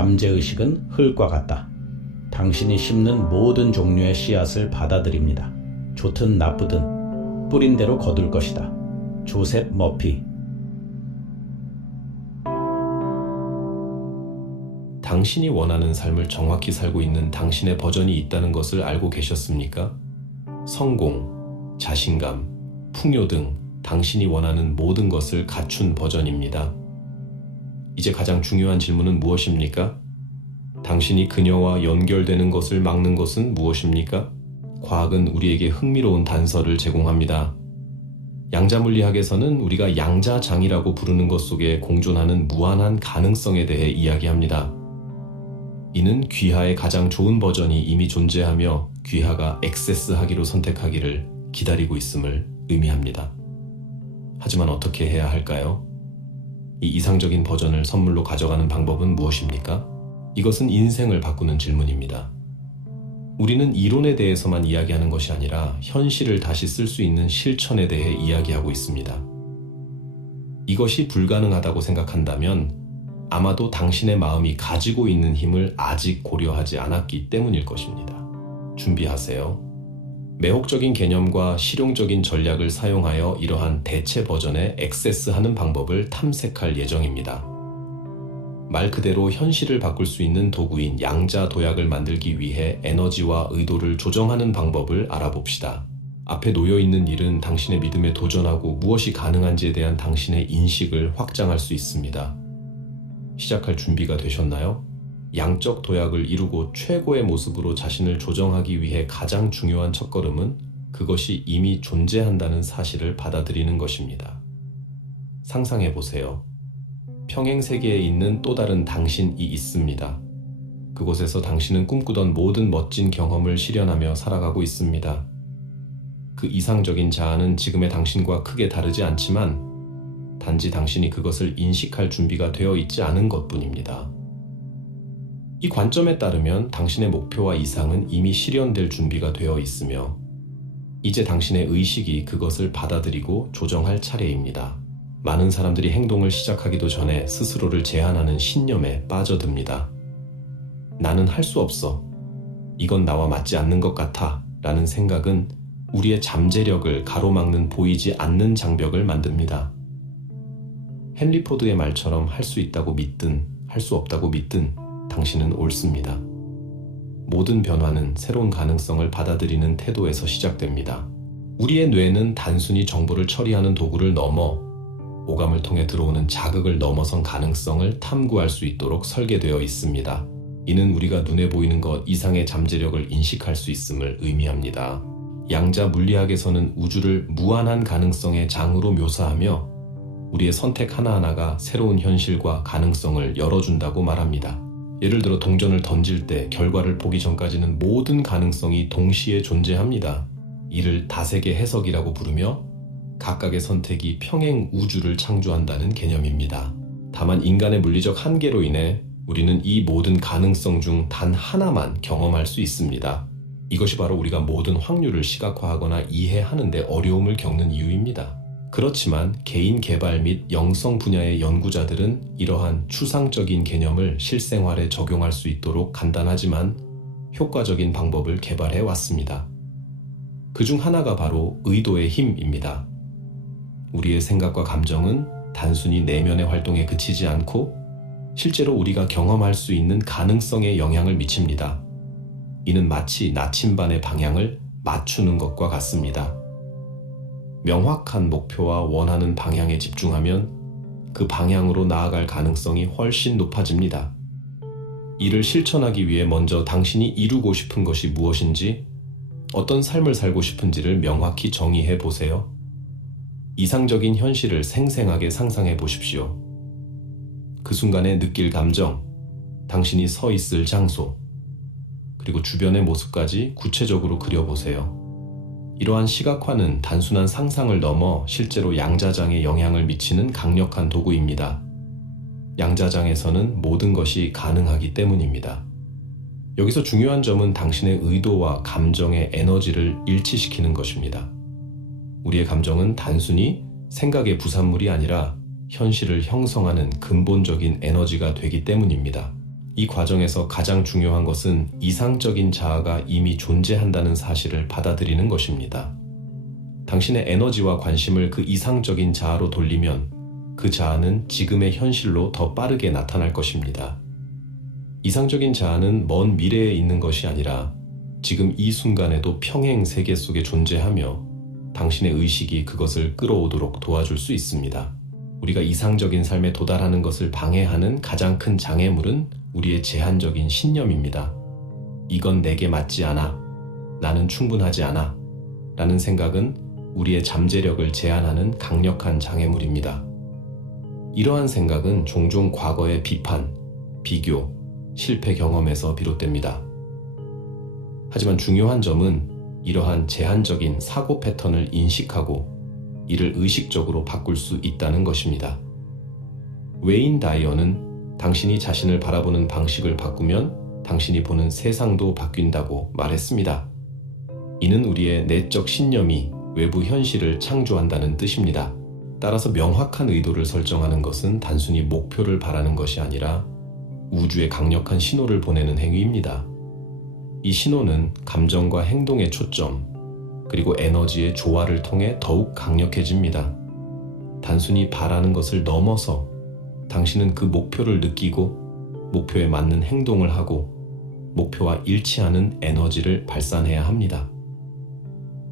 잠재의식은 흙과 같다. 당신이 심는 모든 종류의 씨앗을 받아들입니다. 좋든 나쁘든 뿌린 대로 거둘 것이다. 조셉 머피. 당신이 원하는 삶을 정확히 살고 있는 당신의 버전이 있다는 것을 알고 계셨습니까? 성공, 자신감, 풍요 등 당신이 원하는 모든 것을 갖춘 버전입니다. 이제 가장 중요한 질문은 무엇입니까? 당신이 그녀와 연결되는 것을 막는 것은 무엇입니까? 과학은 우리에게 흥미로운 단서를 제공합니다. 양자물리학에서는 우리가 양자장이라고 부르는 것 속에 공존하는 무한한 가능성에 대해 이야기합니다. 이는 귀하의 가장 좋은 버전이 이미 존재하며 귀하가 액세스하기로 선택하기를 기다리고 있음을 의미합니다. 하지만 어떻게 해야 할까요? 이 이상적인 버전을 선물로 가져가는 방법은 무엇입니까? 이것은 인생을 바꾸는 질문입니다. 우리는 이론에 대해서만 이야기하는 것이 아니라 현실을 다시 쓸 수 있는 실천에 대해 이야기하고 있습니다. 이것이 불가능하다고 생각한다면 아마도 당신의 마음이 가지고 있는 힘을 아직 고려하지 않았기 때문일 것입니다. 준비하세요. 매혹적인 개념과 실용적인 전략을 사용하여 이러한 대체 버전에 액세스하는 방법을 탐색할 예정입니다. 말 그대로 현실을 바꿀 수 있는 도구인 양자 도약을 만들기 위해 에너지와 의도를 조정하는 방법을 알아봅시다. 앞에 놓여있는 일은 당신의 믿음에 도전하고 무엇이 가능한지에 대한 당신의 인식을 확장할 수 있습니다. 시작할 준비가 되셨나요? 양적 도약을 이루고 최고의 모습으로 자신을 조정하기 위해 가장 중요한 첫걸음은 그것이 이미 존재한다는 사실을 받아들이는 것입니다. 상상해보세요. 평행 세계에 있는 또 다른 당신이 있습니다. 그곳에서 당신은 꿈꾸던 모든 멋진 경험을 실현하며 살아가고 있습니다. 그 이상적인 자아는 지금의 당신과 크게 다르지 않지만 단지 당신이 그것을 인식할 준비가 되어 있지 않은 것뿐입니다. 이 관점에 따르면 당신의 목표와 이상은 이미 실현될 준비가 되어 있으며 이제 당신의 의식이 그것을 받아들이고 조정할 차례입니다. 많은 사람들이 행동을 시작하기도 전에 스스로를 제한하는 신념에 빠져듭니다. 나는 할 수 없어. 이건 나와 맞지 않는 것 같아. 라는 생각은 우리의 잠재력을 가로막는 보이지 않는 장벽을 만듭니다. 헨리 포드의 말처럼 할 수 있다고 믿든 할 수 없다고 믿든 당신은 옳습니다. 모든 변화는 새로운 가능성을 받아들이는 태도에서 시작됩니다. 우리의 뇌는 단순히 정보를 처리하는 도구를 넘어 오감을 통해 들어오는 자극을 넘어선 가능성을 탐구할 수 있도록 설계되어 있습니다. 이는 우리가 눈에 보이는 것 이상의 잠재력을 인식할 수 있음을 의미합니다. 양자 물리학에서는 우주를 무한한 가능성의 장으로 묘사하며 우리의 선택 하나하나가 새로운 현실과 가능성을 열어준다고 말합니다. 예를 들어 동전을 던질 때 결과를 보기 전까지는 모든 가능성이 동시에 존재합니다. 이를 다세계 해석이라고 부르며 각각의 선택이 평행 우주를 창조한다는 개념입니다. 다만 인간의 물리적 한계로 인해 우리는 이 모든 가능성 중 단 하나만 경험할 수 있습니다. 이것이 바로 우리가 모든 확률을 시각화하거나 이해하는 데 어려움을 겪는 이유입니다. 그렇지만 개인 개발 및 영성 분야의 연구자들은 이러한 추상적인 개념을 실생활에 적용할 수 있도록 간단하지만 효과적인 방법을 개발해 왔습니다. 그중 하나가 바로 의도의 힘입니다. 우리의 생각과 감정은 단순히 내면의 활동에 그치지 않고 실제로 우리가 경험할 수 있는 가능성에 영향을 미칩니다. 이는 마치 나침반의 방향을 맞추는 것과 같습니다. 명확한 목표와 원하는 방향에 집중하면 그 방향으로 나아갈 가능성이 훨씬 높아집니다. 이를 실천하기 위해 먼저 당신이 이루고 싶은 것이 무엇인지, 어떤 삶을 살고 싶은지를 명확히 정의해 보세요. 이상적인 현실을 생생하게 상상해 보십시오. 그 순간에 느낄 감정, 당신이 서 있을 장소, 그리고 주변의 모습까지 구체적으로 그려보세요. 이러한 시각화는 단순한 상상을 넘어 실제로 양자장에 영향을 미치는 강력한 도구입니다. 양자장에서는 모든 것이 가능하기 때문입니다. 여기서 중요한 점은 당신의 의도와 감정의 에너지를 일치시키는 것입니다. 우리의 감정은 단순히 생각의 부산물이 아니라 현실을 형성하는 근본적인 에너지가 되기 때문입니다. 이 과정에서 가장 중요한 것은 이상적인 자아가 이미 존재한다는 사실을 받아들이는 것입니다. 당신의 에너지와 관심을 그 이상적인 자아로 돌리면 그 자아는 지금의 현실로 더 빠르게 나타날 것입니다. 이상적인 자아는 먼 미래에 있는 것이 아니라 지금 이 순간에도 평행 세계 속에 존재하며 당신의 의식이 그것을 끌어오도록 도와줄 수 있습니다. 우리가 이상적인 삶에 도달하는 것을 방해하는 가장 큰 장애물은 우리의 제한적인 신념입니다. 이건 내게 맞지 않아. 나는 충분하지 않아. 라는 생각은 우리의 잠재력을 제한하는 강력한 장애물입니다. 이러한 생각은 종종 과거의 비판, 비교, 실패 경험에서 비롯됩니다. 하지만 중요한 점은 이러한 제한적인 사고 패턴을 인식하고 이를 의식적으로 바꿀 수 있다는 것입니다. 웨인 다이어는 당신이 자신을 바라보는 방식을 바꾸면 당신이 보는 세상도 바뀐다고 말했습니다. 이는 우리의 내적 신념이 외부 현실을 창조한다는 뜻입니다. 따라서 명확한 의도를 설정하는 것은 단순히 목표를 바라는 것이 아니라 우주에 강력한 신호를 보내는 행위입니다. 이 신호는 감정과 행동의 초점, 그리고 에너지의 조화를 통해 더욱 강력해집니다. 단순히 바라는 것을 넘어서 당신은 그 목표를 느끼고 목표에 맞는 행동을 하고 목표와 일치하는 에너지를 발산해야 합니다.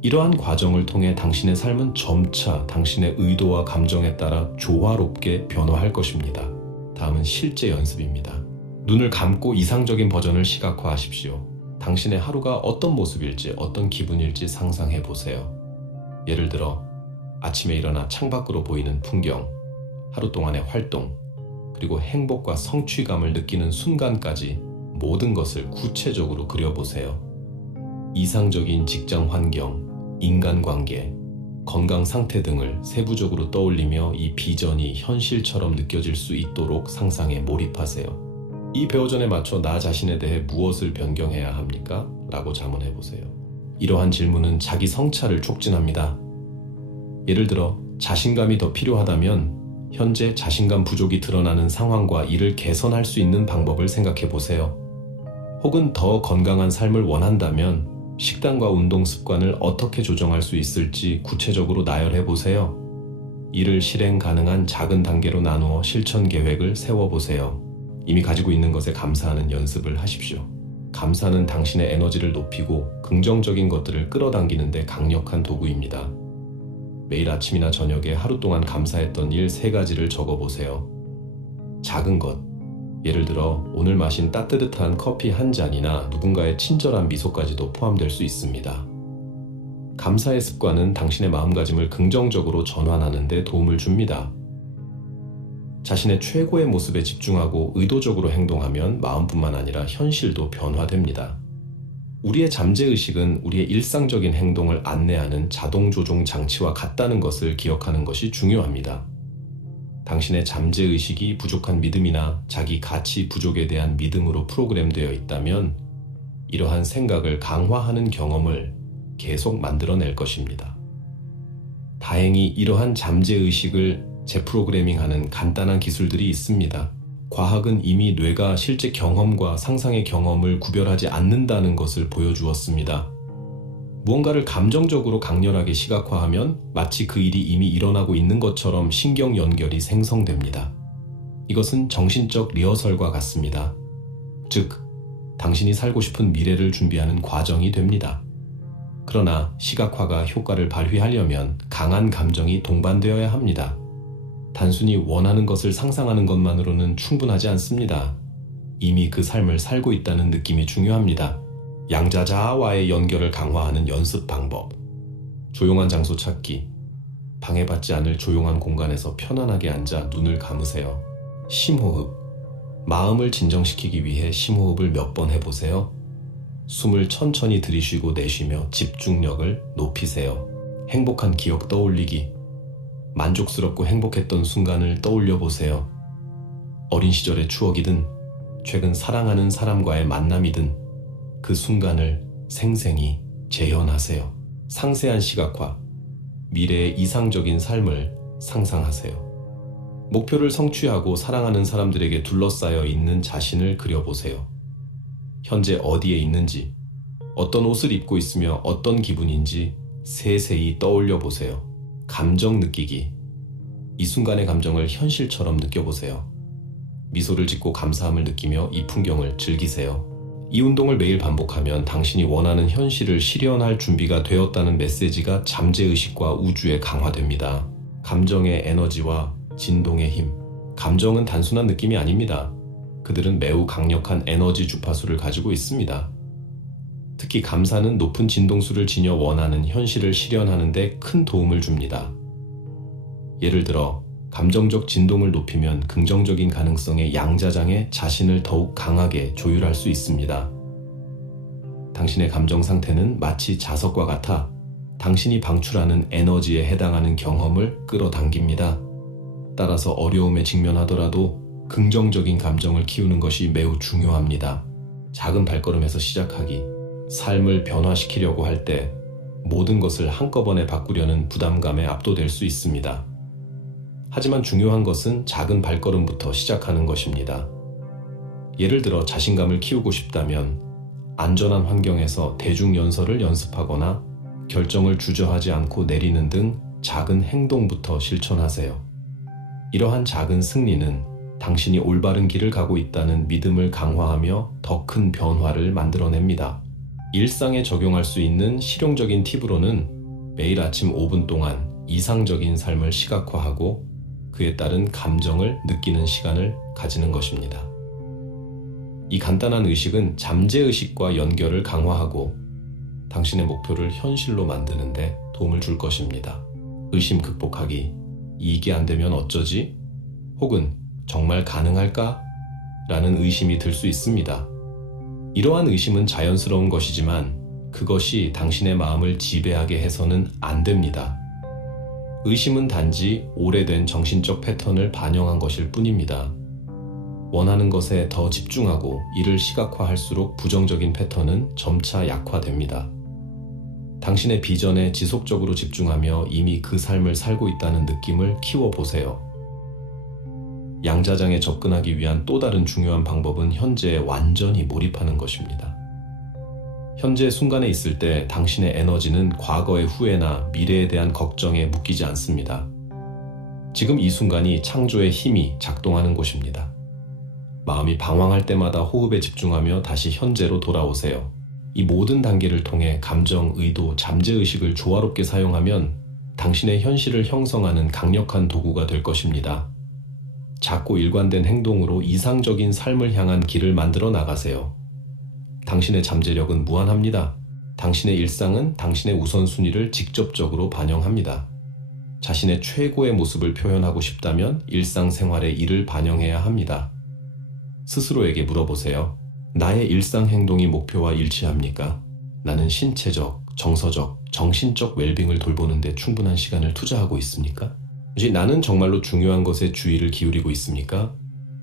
이러한 과정을 통해 당신의 삶은 점차 당신의 의도와 감정에 따라 조화롭게 변화할 것입니다. 다음은 실제 연습입니다. 눈을 감고 이상적인 버전을 시각화하십시오. 당신의 하루가 어떤 모습일지, 어떤 기분일지 상상해 보세요. 예를 들어 아침에 일어나 창밖으로 보이는 풍경, 하루 동안의 활동, 그리고 행복과 성취감을 느끼는 순간까지 모든 것을 구체적으로 그려보세요. 이상적인 직장 환경, 인간관계, 건강 상태 등을 세부적으로 떠올리며 이 비전이 현실처럼 느껴질 수 있도록 상상에 몰입하세요. 이 배우전에 맞춰 나 자신에 대해 무엇을 변경해야 합니까? 라고 자문해보세요. 이러한 질문은 자기 성찰을 촉진합니다. 예를 들어 자신감이 더 필요하다면 현재 자신감 부족이 드러나는 상황과 이를 개선할 수 있는 방법을 생각해보세요. 혹은 더 건강한 삶을 원한다면 식단과 운동 습관을 어떻게 조정할 수 있을지 구체적으로 나열해보세요. 이를 실행 가능한 작은 단계로 나누어 실천 계획을 세워보세요. 이미 가지고 있는 것에 감사하는 연습을 하십시오. 감사는 당신의 에너지를 높이고 긍정적인 것들을 끌어당기는 데 강력한 도구입니다. 매일 아침이나 저녁에 하루 동안 감사했던 일 3가지를 적어보세요. 작은 것, 예를 들어 오늘 마신 따뜻한 커피 한 잔이나 누군가의 친절한 미소까지도 포함될 수 있습니다. 감사의 습관은 당신의 마음가짐을 긍정적으로 전환하는 데 도움을 줍니다. 자신의 최고의 모습에 집중하고 의도적으로 행동하면 마음뿐만 아니라 현실도 변화됩니다. 우리의 잠재의식은 우리의 일상적인 행동을 안내하는 자동 조종 장치와 같다는 것을 기억하는 것이 중요합니다. 당신의 잠재의식이 부족한 믿음이나 자기 가치 부족에 대한 믿음으로 프로그램되어 있다면 이러한 생각을 강화하는 경험을 계속 만들어낼 것입니다. 다행히 이러한 잠재의식을 재프로그래밍하는 간단한 기술들이 있습니다. 과학은 이미 뇌가 실제 경험과 상상의 경험을 구별하지 않는다는 것을 보여주었습니다. 무언가를 감정적으로 강렬하게 시각화하면 마치 그 일이 이미 일어나고 있는 것처럼 신경 연결이 생성됩니다. 이것은 정신적 리허설과 같습니다. 즉, 당신이 살고 싶은 미래를 준비하는 과정이 됩니다. 그러나 시각화가 효과를 발휘하려면 강한 감정이 동반되어야 합니다. 단순히 원하는 것을 상상하는 것만으로는 충분하지 않습니다. 이미 그 삶을 살고 있다는 느낌이 중요합니다. 양자자아와의 연결을 강화하는 연습 방법. 조용한 장소 찾기. 방해받지 않을 조용한 공간에서 편안하게 앉아 눈을 감으세요. 심호흡. 마음을 진정시키기 위해 심호흡을 몇 번 해보세요. 숨을 천천히 들이쉬고 내쉬며 집중력을 높이세요. 행복한 기억 떠올리기. 만족스럽고 행복했던 순간을 떠올려 보세요. 어린 시절의 추억이든 최근 사랑하는 사람과의 만남이든 그 순간을 생생히 재현하세요. 상세한 시각화, 미래의 이상적인 삶을 상상하세요. 목표를 성취하고 사랑하는 사람들에게 둘러싸여 있는 자신을 그려보세요. 현재 어디에 있는지, 어떤 옷을 입고 있으며 어떤 기분인지 세세히 떠올려 보세요. 감정 느끼기. 이 순간의 감정을 현실처럼 느껴보세요. 미소를 짓고 감사함을 느끼며 이 풍경을 즐기세요. 이 운동을 매일 반복하면 당신이 원하는 현실을 실현할 준비가 되었다는 메시지가 잠재의식과 우주에 강화됩니다. 감정의 에너지와 진동의 힘. 감정은 단순한 느낌이 아닙니다. 그들은 매우 강력한 에너지 주파수를 가지고 있습니다. 특히 감사는 높은 진동수를 지녀 원하는 현실을 실현하는 데 큰 도움을 줍니다. 예를 들어 감정적 진동을 높이면 긍정적인 가능성의 양자장에 자신을 더욱 강하게 조율할 수 있습니다. 당신의 감정 상태는 마치 자석과 같아 당신이 방출하는 에너지에 해당하는 경험을 끌어당깁니다. 따라서 어려움에 직면하더라도 긍정적인 감정을 키우는 것이 매우 중요합니다. 작은 발걸음에서 시작하기. 삶을 변화시키려고 할 때 모든 것을 한꺼번에 바꾸려는 부담감에 압도될 수 있습니다. 하지만 중요한 것은 작은 발걸음부터 시작하는 것입니다. 예를 들어 자신감을 키우고 싶다면 안전한 환경에서 대중연설을 연습하거나 결정을 주저하지 않고 내리는 등 작은 행동부터 실천하세요. 이러한 작은 승리는 당신이 올바른 길을 가고 있다는 믿음을 강화하며 더 큰 변화를 만들어냅니다. 일상에 적용할 수 있는 실용적인 팁으로는 매일 아침 5분 동안 이상적인 삶을 시각화하고 그에 따른 감정을 느끼는 시간을 가지는 것입니다. 이 간단한 의식은 잠재의식과 연결을 강화하고 당신의 목표를 현실로 만드는 데 도움을 줄 것입니다. 의심 극복하기. 이게 안 되면 어쩌지? 혹은 정말 가능할까? 라는 의심이 들 수 있습니다. 이러한 의심은 자연스러운 것이지만 그것이 당신의 마음을 지배하게 해서는 안 됩니다. 의심은 단지 오래된 정신적 패턴을 반영한 것일 뿐입니다. 원하는 것에 더 집중하고 이를 시각화할수록 부정적인 패턴은 점차 약화됩니다. 당신의 비전에 지속적으로 집중하며 이미 그 삶을 살고 있다는 느낌을 키워보세요. 양자장에 접근하기 위한 또 다른 중요한 방법은 현재에 완전히 몰입하는 것입니다. 현재 순간에 있을 때 당신의 에너지는 과거의 후회나 미래에 대한 걱정에 묶이지 않습니다. 지금 이 순간이 창조의 힘이 작동하는 곳입니다. 마음이 방황할 때마다 호흡에 집중하며 다시 현재로 돌아오세요. 이 모든 단계를 통해 감정, 의도, 잠재의식을 조화롭게 사용하면 당신의 현실을 형성하는 강력한 도구가 될 것입니다. 작고 일관된 행동으로 이상적인 삶을 향한 길을 만들어 나가세요. 당신의 잠재력은 무한합니다. 당신의 일상은 당신의 우선순위를 직접적으로 반영합니다. 자신의 최고의 모습을 표현하고 싶다면 일상생활에 이를 반영해야 합니다. 스스로에게 물어보세요. 나의 일상 행동이 목표와 일치합니까? 나는 신체적, 정서적, 정신적 웰빙을 돌보는 데 충분한 시간을 투자하고 있습니까? 나는 정말로 중요한 것에 주의를 기울이고 있습니까?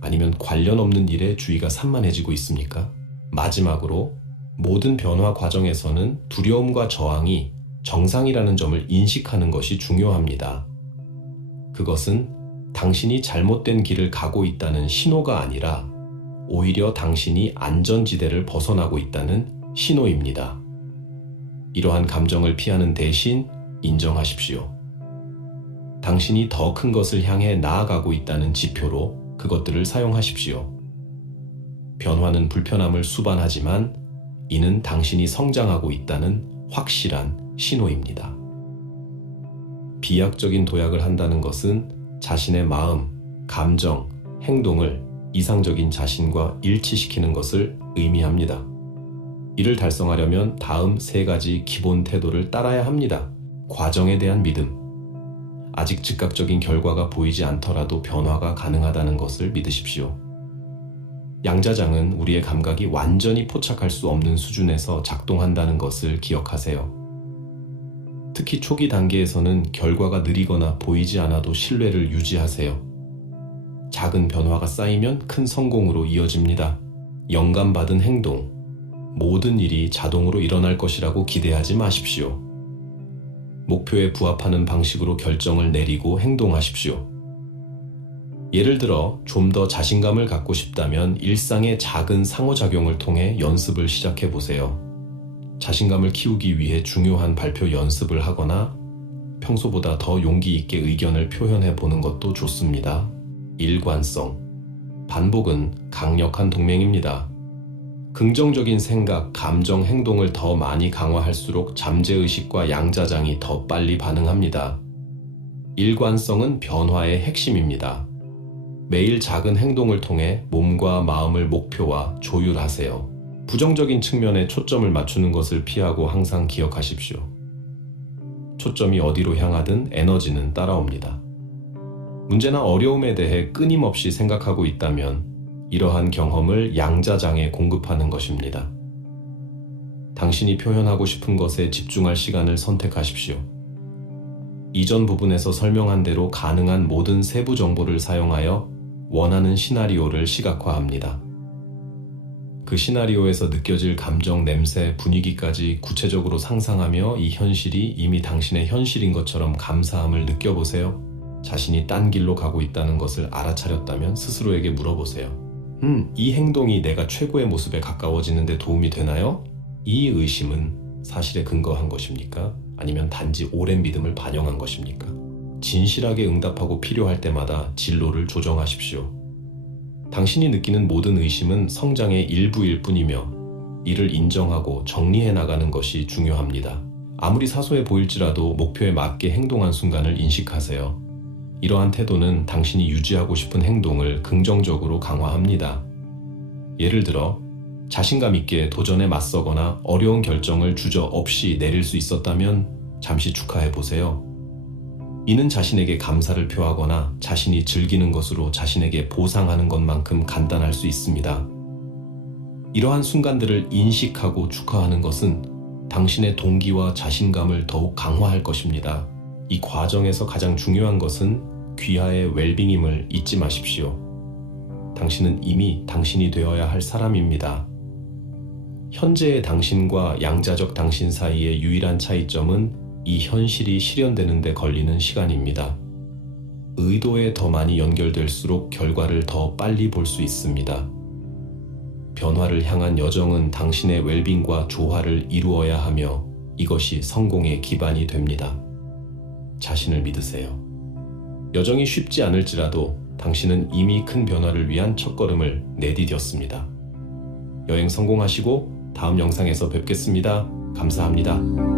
아니면 관련 없는 일에 주의가 산만해지고 있습니까? 마지막으로 모든 변화 과정에서는 두려움과 저항이 정상이라는 점을 인식하는 것이 중요합니다. 그것은 당신이 잘못된 길을 가고 있다는 신호가 아니라 오히려 당신이 안전지대를 벗어나고 있다는 신호입니다. 이러한 감정을 피하는 대신 인정하십시오. 당신이 더 큰 것을 향해 나아가고 있다는 지표로 그것들을 사용하십시오. 변화는 불편함을 수반하지만 이는 당신이 성장하고 있다는 확실한 신호입니다. 비약적인 도약을 한다는 것은 자신의 마음, 감정, 행동을 이상적인 자신과 일치시키는 것을 의미합니다. 이를 달성하려면 다음 3가지 기본 태도를 따라야 합니다. 과정에 대한 믿음. 아직 즉각적인 결과가 보이지 않더라도 변화가 가능하다는 것을 믿으십시오. 양자장은 우리의 감각이 완전히 포착할 수 없는 수준에서 작동한다는 것을 기억하세요. 특히 초기 단계에서는 결과가 느리거나 보이지 않아도 신뢰를 유지하세요. 작은 변화가 쌓이면 큰 성공으로 이어집니다. 영감받은 행동. 모든 일이 자동으로 일어날 것이라고 기대하지 마십시오. 목표에 부합하는 방식으로 결정을 내리고 행동하십시오. 예를 들어 좀 더 자신감을 갖고 싶다면 일상의 작은 상호작용을 통해 연습을 시작해 보세요. 자신감을 키우기 위해 중요한 발표 연습을 하거나 평소보다 더 용기 있게 의견을 표현해 보는 것도 좋습니다. 일관성. 반복은 강력한 동맹입니다. 긍정적인 생각, 감정, 행동을 더 많이 강화할수록 잠재의식과 양자장이 더 빨리 반응합니다. 일관성은 변화의 핵심입니다. 매일 작은 행동을 통해 몸과 마음을 목표화, 조율하세요. 부정적인 측면에 초점을 맞추는 것을 피하고 항상 기억하십시오. 초점이 어디로 향하든 에너지는 따라옵니다. 문제나 어려움에 대해 끊임없이 생각하고 있다면 이러한 경험을 양자장에 공급하는 것입니다. 당신이 표현하고 싶은 것에 집중할 시간을 선택하십시오. 이전 부분에서 설명한 대로 가능한 모든 세부 정보를 사용하여 원하는 시나리오를 시각화합니다. 그 시나리오에서 느껴질 감정, 냄새, 분위기까지 구체적으로 상상하며 이 현실이 이미 당신의 현실인 것처럼 감사함을 느껴보세요. 자신이 딴 길로 가고 있다는 것을 알아차렸다면 스스로에게 물어보세요. 이 행동이 내가 최고의 모습에 가까워지는 데 도움이 되나요? 이 의심은 사실에 근거한 것입니까? 아니면 단지 오랜 믿음을 반영한 것입니까? 진실하게 응답하고 필요할 때마다 진로를 조정하십시오. 당신이 느끼는 모든 의심은 성장의 일부일 뿐이며 이를 인정하고 정리해 나가는 것이 중요합니다. 아무리 사소해 보일지라도 목표에 맞게 행동한 순간을 인식하세요. 이러한 태도는 당신이 유지하고 싶은 행동을 긍정적으로 강화합니다. 예를 들어 자신감 있게 도전에 맞서거나 어려운 결정을 주저없이 내릴 수 있었다면 잠시 축하해 보세요. 이는 자신에게 감사를 표하거나 자신이 즐기는 것으로 자신에게 보상하는 것만큼 간단할 수 있습니다. 이러한 순간들을 인식하고 축하하는 것은 당신의 동기와 자신감을 더욱 강화할 것입니다. 이 과정에서 가장 중요한 것은 귀하의 웰빙임을 잊지 마십시오. 당신은 이미 당신이 되어야 할 사람입니다. 현재의 당신과 양자적 당신 사이의 유일한 차이점은 이 현실이 실현되는 데 걸리는 시간입니다. 의도에 더 많이 연결될수록 결과를 더 빨리 볼 수 있습니다. 변화를 향한 여정은 당신의 웰빙과 조화를 이루어야 하며 이것이 성공의 기반이 됩니다. 자신을 믿으세요. 여정이 쉽지 않을지라도 당신은 이미 큰 변화를 위한 첫걸음을 내디뎠습니다. 여행 성공하시고 다음 영상에서 뵙겠습니다. 감사합니다.